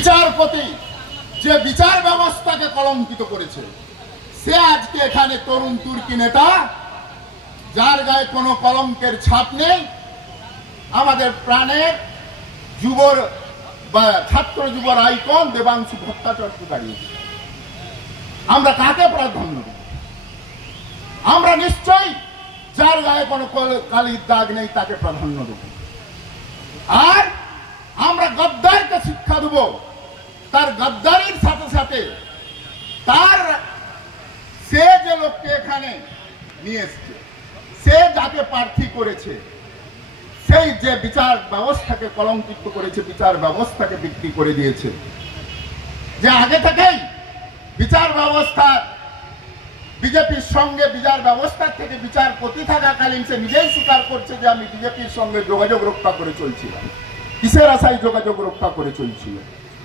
বিচারপতি যে বিচার ব্যবস্থাকে কলঙ্কিত করেছে, সে আজকে এখানে তরুণ তুর্কি নেতা, যার গায়ে কোনো কলঙ্কের ছাপ নেই, আমাদের প্রাণের যুবর বা ছাত্র যুবর আইকন দেবাংশু ভট্টাচার্য দাঁড়িয়েছে। আমরা কাকে প্রাধান্য দেব? আমরা নিশ্চয়ই যার গায়ে কোনো কালির দাগ নেই তাকে প্রাধান্য দেব। আর আমরা গদ্দারকে শিক্ষা দেব, তার গদ্দারির সাথে সাথে তার সে যে লোককে এখানে নিয়ে এসছে, সে যাকে প্রার্থী করেছে, সেই যে বিচার ব্যবস্থাকে কলঙ্কিত করেছে, বিচার ব্যবস্থাকে বিক্রি করে দিয়েছে, যে আগে থেকেই বিচার ব্যবস্থা বিজেপির সঙ্গে বিচার ব্যবস্থার থেকে বিচারপতি থাকাকালীন সে নিজেই স্বীকার করছে যে আমি বিজেপির সঙ্গে যোগাযোগ রক্ষা করে চলছিলাম। কিসের আশায় যোগাযোগ রক্ষা করে চলছিল?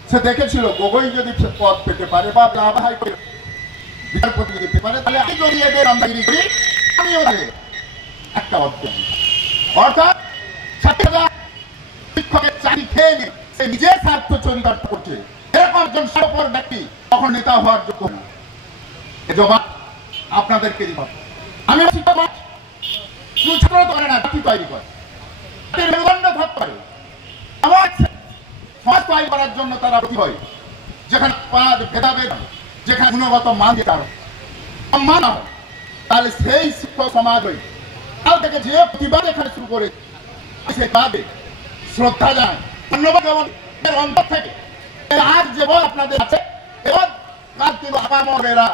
সে দেখেছিল গগৈ যদি পদ পেতে পারে বা বিচারপতি যেতে পারে, তাহলে আমি যদি এদের আমদানি করি আমিও একটা অর্থাৎ শিক্ষকের চাকরি খেয়ে নিয়ে সে নিজের স্বার্থ চরিতার্থ করছে, এরকম একজন স্বার্থপর ব্যক্তি তখন নেতা হওয়ার যোগ্য না। জবাব আপনাদেরকে দিব। আমি শিক্ষক ছাত্র করে না, জাতি তৈরি করে, মেরুদণ্ড থাকতে পারে, সমাজ তৈরি করার জন্য তারা হয়, যেখানে ভেদাভেদ, যেখানে গুণগত মান সম্মান হয়, তাহলে সেই শিক্ষক সমাজ হই কাল থেকে যে প্রতিবাদ এখানে শুরু করে সে বাদে শ্রদ্ধা জানায়, ধন্যবাদ যেমন অন্তর থেকে। আজ যে বল আপনাদের আছে এবার কাজ কিন্তু আপামরেরা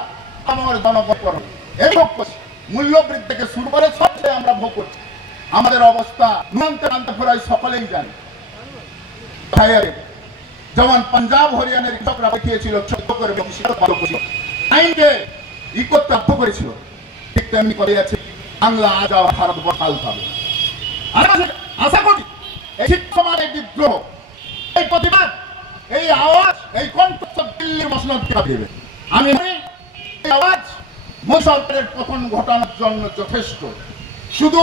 আমার জনগণ এই ভোগ করছে, মূল্য বৃদ্ধিকে শুরু করে সবচেয়ে আমরা ভোগ করছি। আমাদের অবস্থা নুনতে আনতে ফেরাই সকলেই জানে। যেমন পাঞ্জাব হরিয়ানার কৃষকরা দেখিয়েছিল আইনকে ই করতে বাধ্য করেছিল, ঠিক তেমনি করে আছে বাংলা আজ আবার ভারতবর্ষ হাল পাবে। আশা করি এই সমাজের বিদ্রোহ, এই প্রতিবাদ, এই আওয়াজ, এই কণ্ঠ দিল্লির মসনদকে দেবে। আমি এই আওয়াজ মোদী সরকারের পতন ঘটানোর জন্য যথেষ্ট। শুধু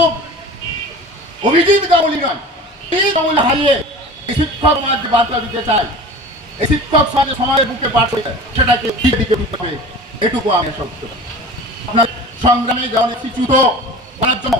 অভিজিৎ গাঙ্গুলি নয়, এই গাঙ্গুলি হারিয়ে এই শিক্ষক সমাজ বার্তা দিতে চাই, এই শিক্ষক সমাজের বুকে পাঠে সেটাকে দিকে দিতে হবে, এটুকু আমি সত্য। আপনার সংগ্রামে যেমন একটি চ্যুত করার জন্য